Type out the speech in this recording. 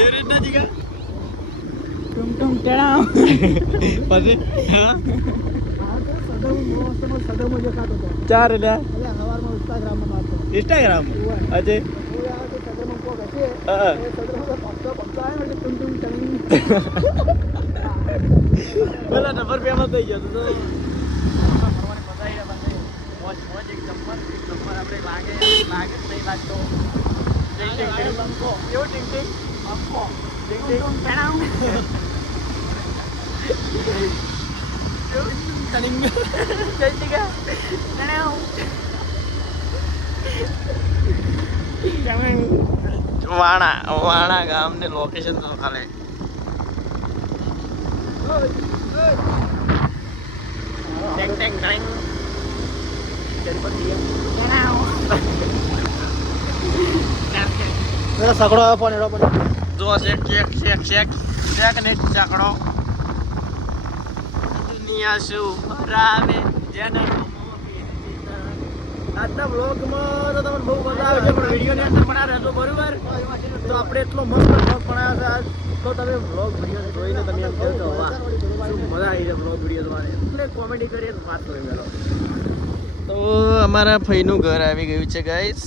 favourite નથી કા ટુમ ટુમ ટેણાવ પછી હા સદમ જે ખાતો હતો ચાર લે એટલે હવારમાં ઇન્સ્ટાગ્રામમાં મારતો ઇન્સ્ટાગ્રામ અજય સદમ કોક હશે હા સદમ પક્કો આવ્યો એટલે ટુમ ટુમ ટેણાવ પેલા નંબર ફેમસ થઈ ગયો તો ફરવાની મજા આવી પાસે મોજ મોજ એક નંબર આપણે લાગે લાગે નહીં લાગતો ટિંગ ટિંગ ટિંગ બંકો કેવો ટિંગ ટિંગ બંકો ટિંગ ટિંગ ટેણાવ ટિંગ જય ટીકા ટેણાવ વાણા ગામને લોકેશન તો ખાલે ટેંગ ટેંગ ટેંગ મેરા સકડો આવ્યો પણ એનો પણ જો check check check check check ને ચકડો દુનિયા શું હરાવે જેને આજના બ્લોગમાં તો તમને બહુ મજા આવે છે પણ વિડીયોની અંદર પણ આ રહેતો બરોબર તો આપણે એટલો મસ્ત બ્લોગ બનાવ્યો છે આજ તો તમે બ્લોગ વિડીયો જોઈને તમે એમ કહો કે વાહ શું મજા આવી છે બ્લોગ વિડીયો તમારે એટલે કોમેડી કરીએ તો વાત કરી મેલો તો અમારા ફઈનું ઘર આવી ગયું છે ગાઈસ